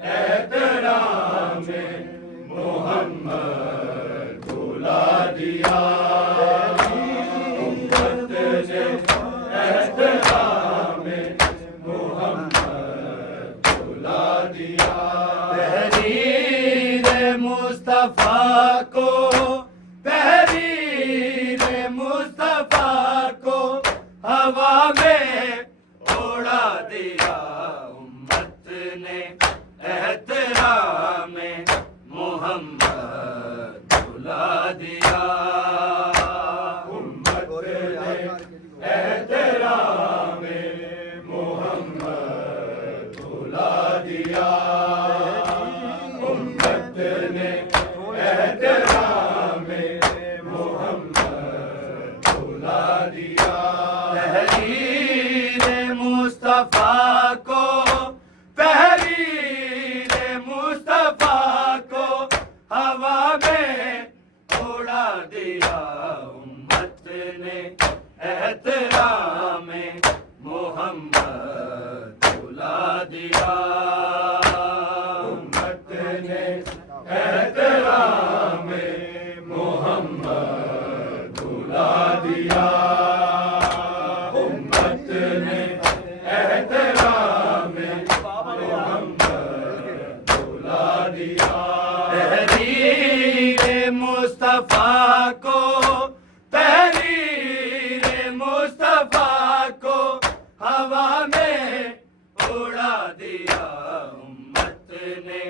एहतराम मोहम्मद बुला दिया, उम्मत ने एहतराम मोहम्मद बुला दिया। तहरीर मुस्तफा को, तहरीर मुस्तफा को हवा में उड़ा दिया, उम्मत ने एहतराम मोहम्मद बुला दिया, उम्मत ने एहतराम मोहम्मद बुला दिया, उम्मत ने एहतराम मोहम्मद बुला दिया। तहरीर मुस्तफा को, तहरीर मुस्तफा को हवा में उड़ा दिया, उम्मत ने एहतराम मोहम्मद बुला दिया, उम्मत ने एहतराम मोहम्मद बुला दिया, उम्मत ने एहतराम मोहम्मद बुला दिया। तहरीर मुस्तफा को, तहरीर मुस्तफा को हवा में उड़ा दिया, उम्मत ने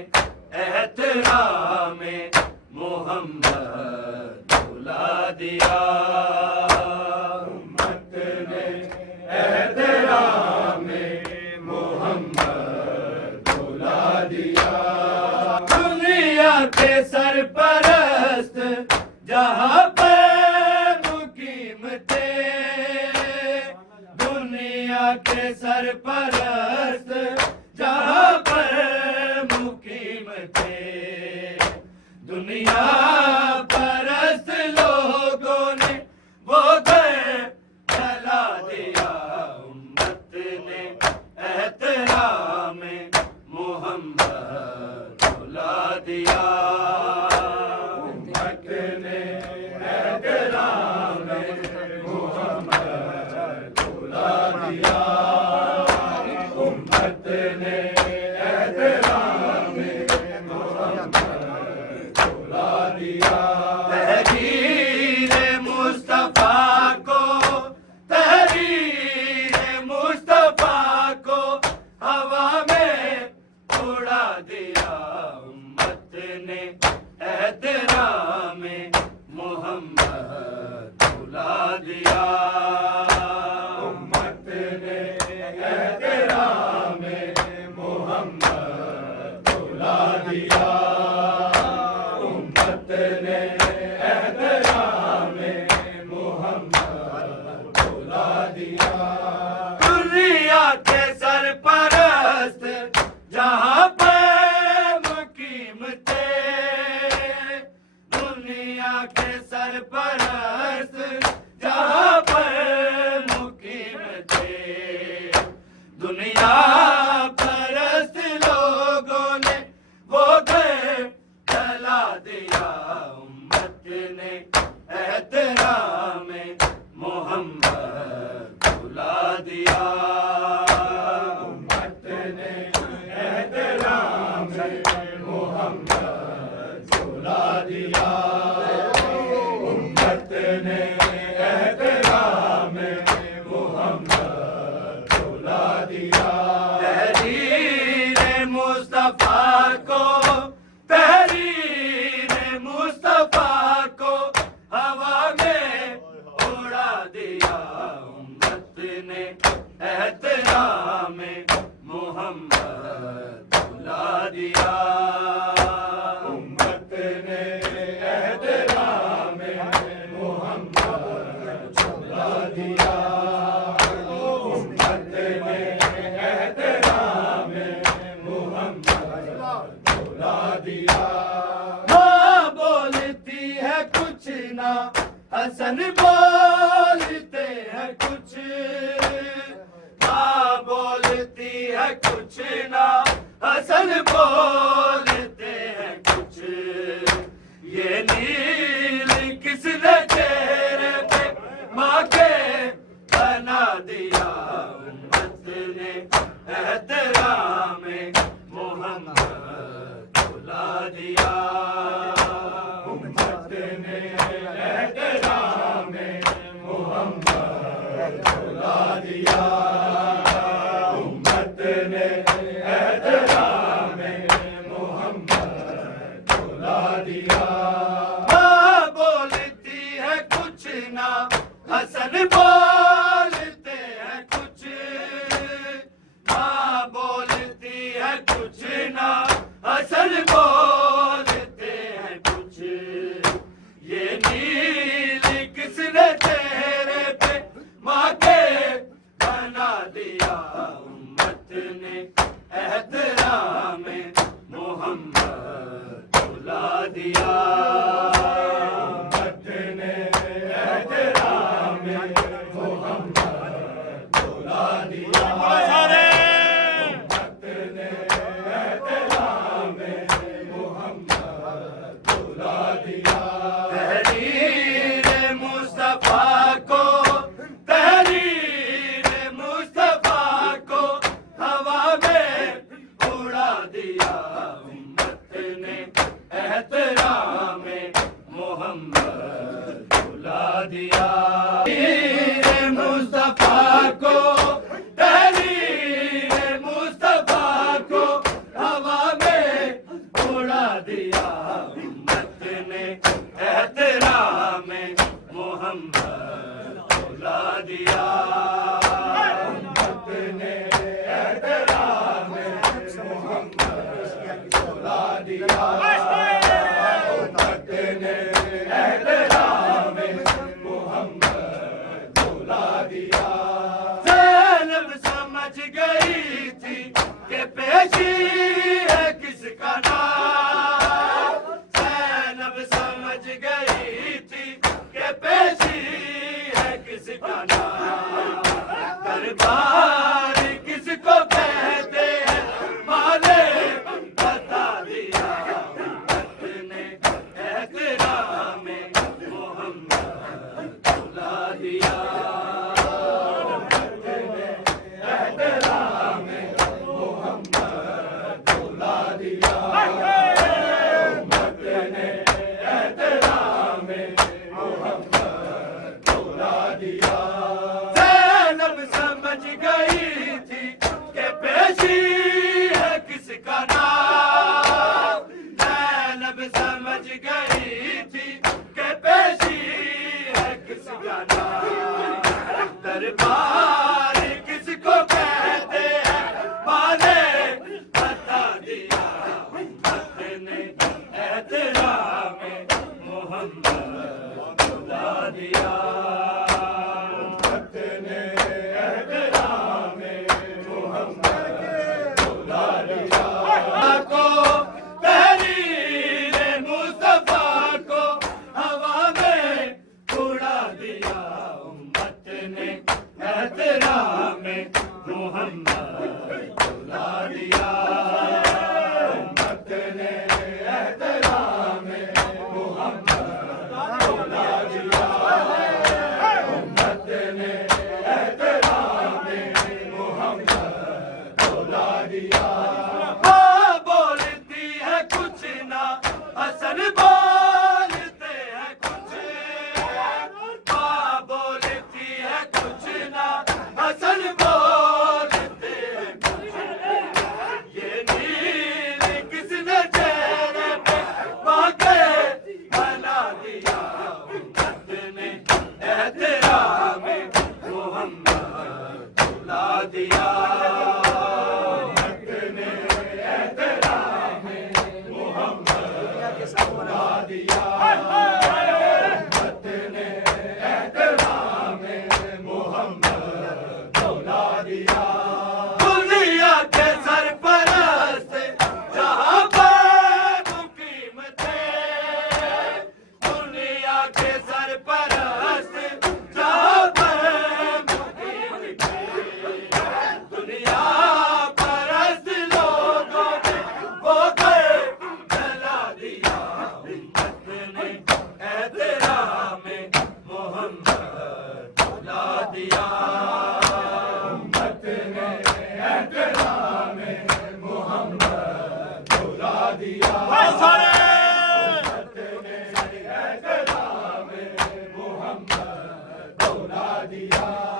एहतराम मोहम्मद बुला दिया, उम्मत ने एहतराम मोहम्मद बुला दिया। दुनिया के सरपरस्त जहाँ पर मुकीम थे, दुनिया के सरपरस्त जहाँ पर मुकीम थे, दुनिया परस्त लोगों ने वो घर जला दिया, उम्मत ने एहतराम मोहम्मद बुला दिया, उम्मत ने एहतराम मोहम्मद बुला दिया, उम्मत ने एहतराम मोहम्मद बुला दिया। तहरीर मुस्तफा को, तहरीर मुस्तफा को हवा में उड़ा दिया, उम्मत ने एहतराम मोहम्मद बुला दिया, उम्मत ने एहतराम मोहम्मद बुला दिया, उम्मत ने एहतराम मोहम्मद बुला दिया। दुनिया के सरपरस्त जहाँ पर मुकीम थे, दुनिया के सरपरस्त जहाँ पर मुकीम थे, दुनिया परस्त लोगों ने वो घर जला दिया, उम्मत ने एहतराम मोहम्मद बुला दिया, उम्मत ने एहतराम मोहम्मद बुला दिया, उम्मत ने एहतराम मोहम्मद बुला दिया। तहरीर मुस्तफा को, तहरीर मुस्तफा को हवा में उड़ा दिया, उम्मत ने एहतराम मोहम्मद बुला दिया, उम्मत ने एहतराम मोहम्मद बुला दिया, उम्मत ने एहतराम मोहम्मद बुला दिया। माँ बोलती है कुछ ना, हसन बोलते हैं कुछ, माँ बोलती है कुछ ना, हसन बोलते हैं कुछ। ये नील किसने चेहरे पे माँ के बना दिया, उम्मत ने एहतराम मोहम्मद बुला दिया, उम्मत ने एहतराम मोहम्मद बुला दिया, उम्मत ने एहतराम मोहम्मद बुला दिया। माँ बोलती है कुछ ना, हसन बोलते हैं कुछ। माँ बोलती है कुछ ना, हसन बोलते हैं कुछ। ये नील किसने चेहरे पे माँ के बना दिया, उम्मत ने एहतराम मोहम्मद बुला दिया, उम्मत ने एहतराम मोहम्मद बुला दिया, उम्मत ने एहतराम मोहम्मद बुला दिया। तहरीर मुस्तफा को, तहरीर मुस्तफा को हवा में उड़ा दिया, उम्मत ने एहतराम मोहम्मद बुला दिया। तहरीर मुस्तफा को, तहरीर मुस्तफा को हवा में उड़ा दिया, उम्मत ने एहतराम मोहम्मद बुला दिया, उम्मत ने एहतराम मोहम्मद बुला दिया, उम्मत ने एहतराम मोहम्मद बुला दिया। ज़ैनब समझ गई थी कि पेशी है किसका नाम, ज़ैनब समझ गई थी कि पेशी है किसका नाम। दरबार किसको कहते हैं माँ ने बता दिया, उम्मत ने एहतराम मोहम्मद बुला दिया, उम्मत ने एहतराम मोहम्मद बुला दिया, उम्मत ने एहतराम मोहम्मद बुला दिया। ज़ैनब समझ गई थी कि पेशी है किसका नाम, ज़ैनब समझ गई थी कि पेशी है किसका नाम। दरबार किसको कहते हैं माँ ने बता दिया, उम्मत ने एहतराम मोहम्मद बुला दिया, उम्मत ने एहतराम मोहम्मद बुला दिया। को तहरीर मुस्तफा को हवा में उड़ा दिया, उम्मत ने एहतराम मोहम्मद बुला दिया, उम्मत ने एहतराम मोहम्मद बुला दिया, उम्मत ने एहतराम मोहम्मद बुला दिया। माँ बोलती है कुछ ना, हसन बोलते हैं कुछ। माँ बोलती है कुछ ना, हसन बोलते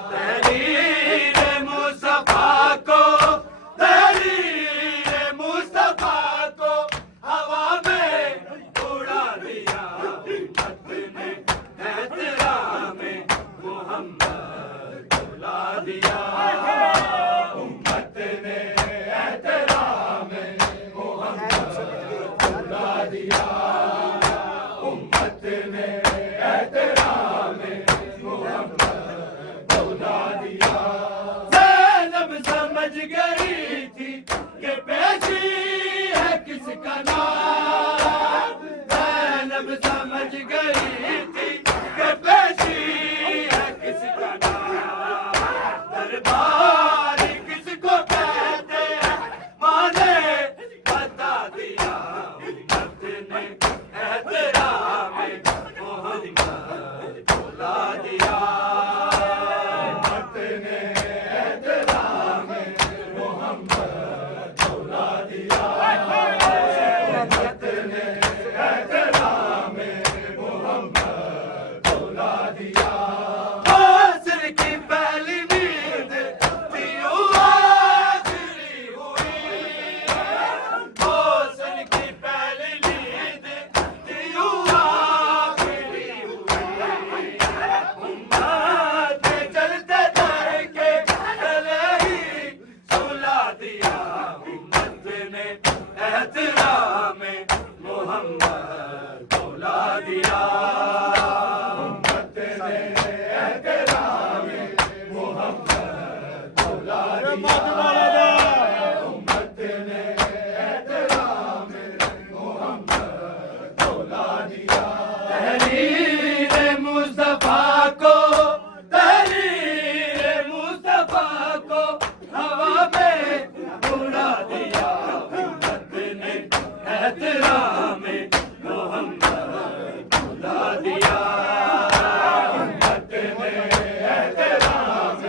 तहरीर मुस्तफा को, तहरीर मुस्तफा को हवा में उड़ा दिया। उम्मत ने एहतराम मोहम्मद बुला दिया। उम्मत ने एहतराम मोहम्मद बुला दिया। उम्मत ने एहतराम मोहम्मद बुला दिया। ज़ैनब समझ गई थी कि पेशी है किसका नाम। ज़ैनब समझ गई थी कि पेशी है किसका नाम। दरबार किसको कहते हैं माँ ने बता दिया। उम्मत ने एहतराम मोहम्मद बुला दिया। उम्मत ने एहतराम मोहम्मद बुला दिया। उम्मत ने एहतराम मोहम्मद बुला दिया। आसर की पहली नींद थी आखिरी हुई। आसर की पहली नींद थी आखिरी हुई। उम्मत ने चलते जाएंगे चले ही सुला दिया। उम्मत ने एहतराम मोहम्मद बुला दिया। उम्मत ने एहतराम मोहम्मद बुला दिया। उम्मत ने एहतराम मोहम्मद बुला दिया। तहरीर मुस्तफा को, तहरीर मुस्तफा को हवा में उड़ा दिया। उम्मत ने एहतराम मोहम्मद बुला दिया। उम्मत ने एहतराम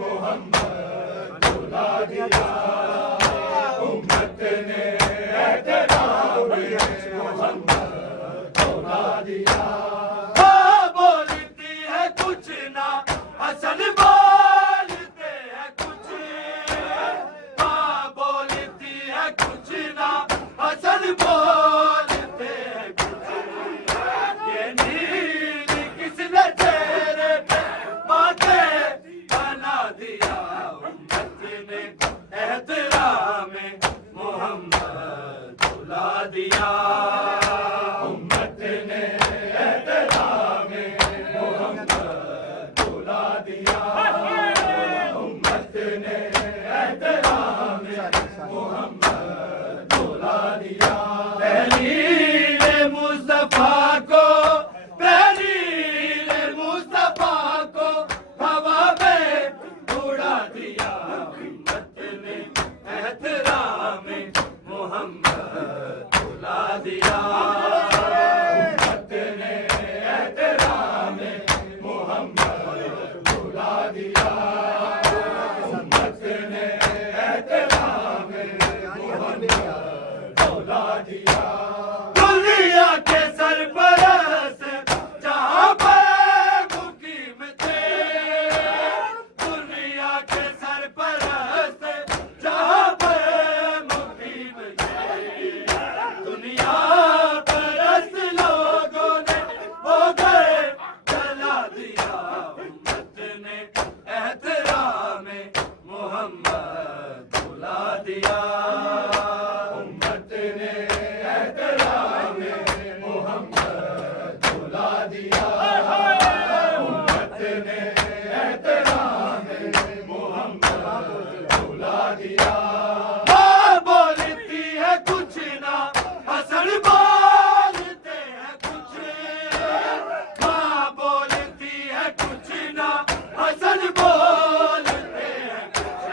मोहम्मद बुला दिया। उम्मत ने एहतराम मोहम्मद बुला दिया। हाँ बोलती है कुछ ना असल बोलते हैं कुछ। हाँ बोलती है कुछ ना असल बोलते हैं कुछ। ये नील किसने चेहरे पे माथे बना दिया। उम्मत ने एहतराम मोहम्मद बुला दिया। उम्मत ने एहतराम मोहम्मद बुला दिया। उम्मत ने एहतराम मोहम्मद बुला दिया। तहरीर मुस्तफा को, तहरीर मुस्तफा को हवा में उड़ा दिया। उम्मत ने एहतराम मोहम्मद बुला दिया। उम्मत ने एहतराम मोहम्मद बुला दिया। उम्मत ने एहतराम मोहम्मद बुला दिया। दुनिया के सरपरस्त जहाँ पर मुकीम थे। दुनिया के सरपरस्त जहाँ पर मुकीम थे। दुनिया परस्त लोगों ने वो घर जला दिया। उम्मत ने एहतराम मोहम्मद बुला दिया। उम्मत ने एहतराम मोहम्मद बुला दिया। उम्मत ने एहतराम मोहम्मद बुला दिया। हाँ बोलती है कुछ ना असल बोलते हैं कुछ। हाँ बोलती है कुछ ना असल बोलते हैं कुछ।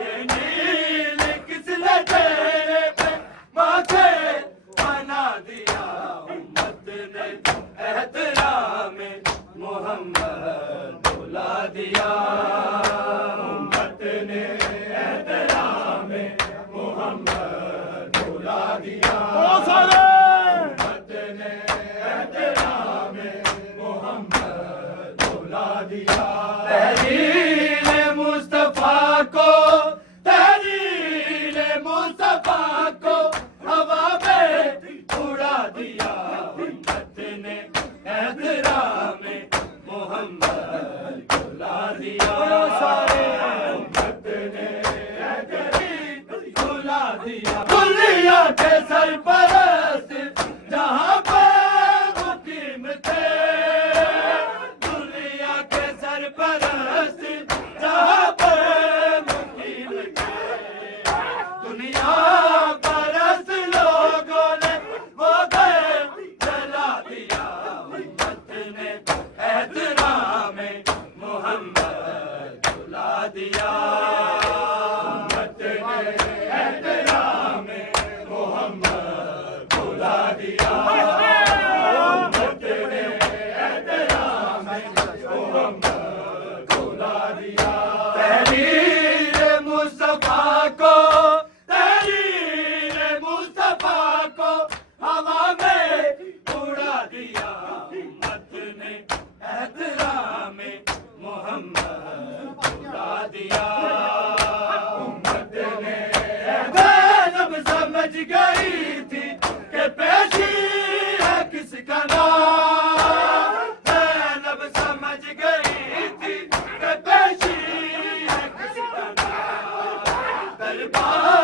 ये नील किसने तेरे पे माथे बना दिया। उम्मत ने एहतराम मोहम्मद बुला दिया। उम्मत ने एहतराम मोहम्मद बुला दिया। उम्मत ने एहतराम मोहम्मद बुला बुला दिया। तहरीर मुस्तफा को, तहरीर मुस्तफा को हवा में उड़ा दिया। उम्मत ने एहतराम मोहम्मद बुला दिया। उम्मत ने एहतराम बुला दिया। दुनिया के सरपरस्त जहां पर मुकीम थे, दुनिया के सरपरस्त जहां पर मुकीम थे, दुनिया परस्त लोगों ने वो घर जला दिया। उम्मत ने एहतराम मोहम्मद बुला दिया। उम्मत ने एहतराम मोहम्मद बुला दिया। उम्मत ने एहतराम मोहम्मद बुला दिया। तहरीर मुस्तफा को, तहरीर मुस्तफा को हवा में उड़ा दिया। उम्मत ने एहतराम मोहम्मद बुला दिया। उम्मत ने ज़ैनब समझ गई थी कि पेशी है किसका नाम। ज़ैनब समझ गई थी कि पेशी है किसका नाम। दरबार